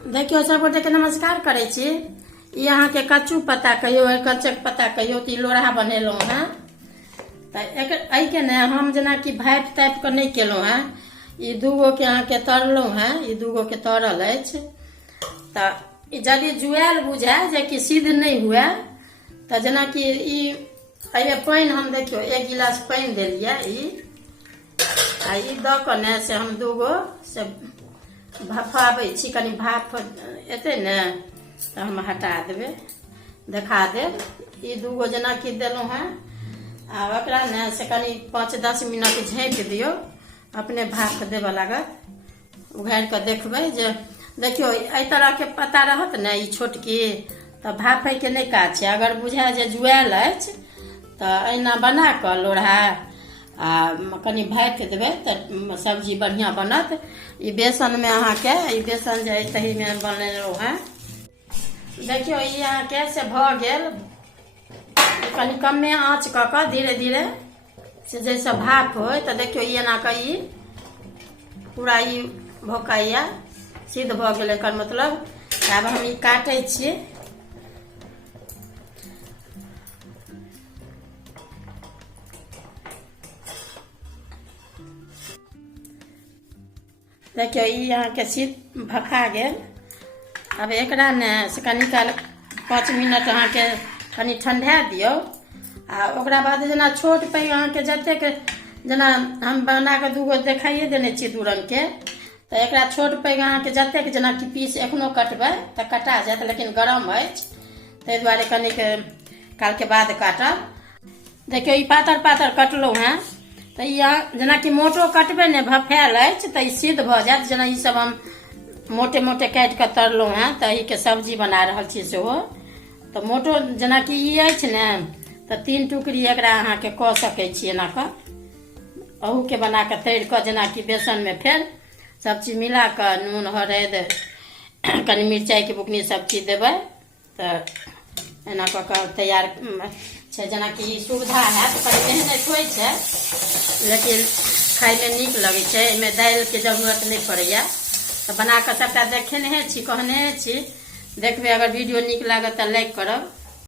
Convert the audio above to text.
देखियो सबगोटे के नमस्कार करे छी। ई अहाँ के कच्चू पत्ता कहियो कच्चक पत्ता कहियो ती लोढ़ा बनेलो हैं। आई के ने हम जना कि भाप ताप के नहीं केलो हैं। ई दूगो के अहाँ के तरलो हैं। ई दूगो के तरल अछि। त यदि जुआल बुझाए जे कि सिद्ध नहीं हुए त जना कि ई अइमे पानी हम देखियो 1 गिलास पानी देलिए। ई द के ने से हम दूगो से भाफाबै छी। कनी भाप एते ने त हम हटा देबे देखा देब। ई दूगो जना कि देलहुँ हैं आ ओकरा ने से कनी 5-10 मिनट झाँपि दियो। अपने भाप देबऽ लागत। उघारि के देखबै जे देखियो एहि तरह के पत्ता रहत ने ई छोटकी त भाफै के नहीं काज छै। अगर बुझाए जे जुआल अछि त एना बना के लोढ़ा आ कनी भापि देबै त सब्जी बढ़िया बनत। ई बेसन में अहाँ के ई बेसन जे तही में बनेलहुँ हैं। देखियो ई अहाँ के से भ गेल। कनी कमे आँच क के धीरे धीरे से जैसे भाप होय त देखियो ई एना के ई पूरा ई भोकाइया सिद्ध भ गेल। एकर मतलब आब हम ई काटै छी। देखियो ई यहाँ के सिद्ध भखा गेल। अब एकरा ने से कनी काल 5 मिनट अहाँ के कनी ठंडा दियो। आ ओकरा बाद जना छोट पैघ अहाँ के जतेक जना हम बना के दूगो देखाइए देने छी दू रंग के त एकरा छोट पैघ अहाँ के जतेक जना कि पीस एखनो कटबै त कटा जात। लेकिन गरम अछि ताहि दुआरे कनिक काल के बाद काटब। देखियो ई पातर पातर कटलो हैं त ई जना कि मोटो कटबै ने भफायल अछि त ई सिद्ध भ जायत। जना ई सब हम मोटे मोटे काटि के तरलो हैं त ई के सब्जी बना रहल छी सेहो। त मोटो जना कि ई अछि ने त 3 टुकड़ी एकरा अहाँ के क सकै छी। एना के अहू के बना के तैर के जना कि बेसन में फेर सब चीज मिला के नून हरद कनी मिरचाई के बुकनी सब चीज देबै त एना क के तैयार छै। जना कि ई सुविधा है तो कनी मेहनत होइ छै लेकिन खाय में नीक लगे छै। एमे दाल के जरूरत नहीं पड़ैया। तो बना के सबटा देखेने छी कहने छी। देखबै अगर वीडियो नीक लागत त लाइक करब।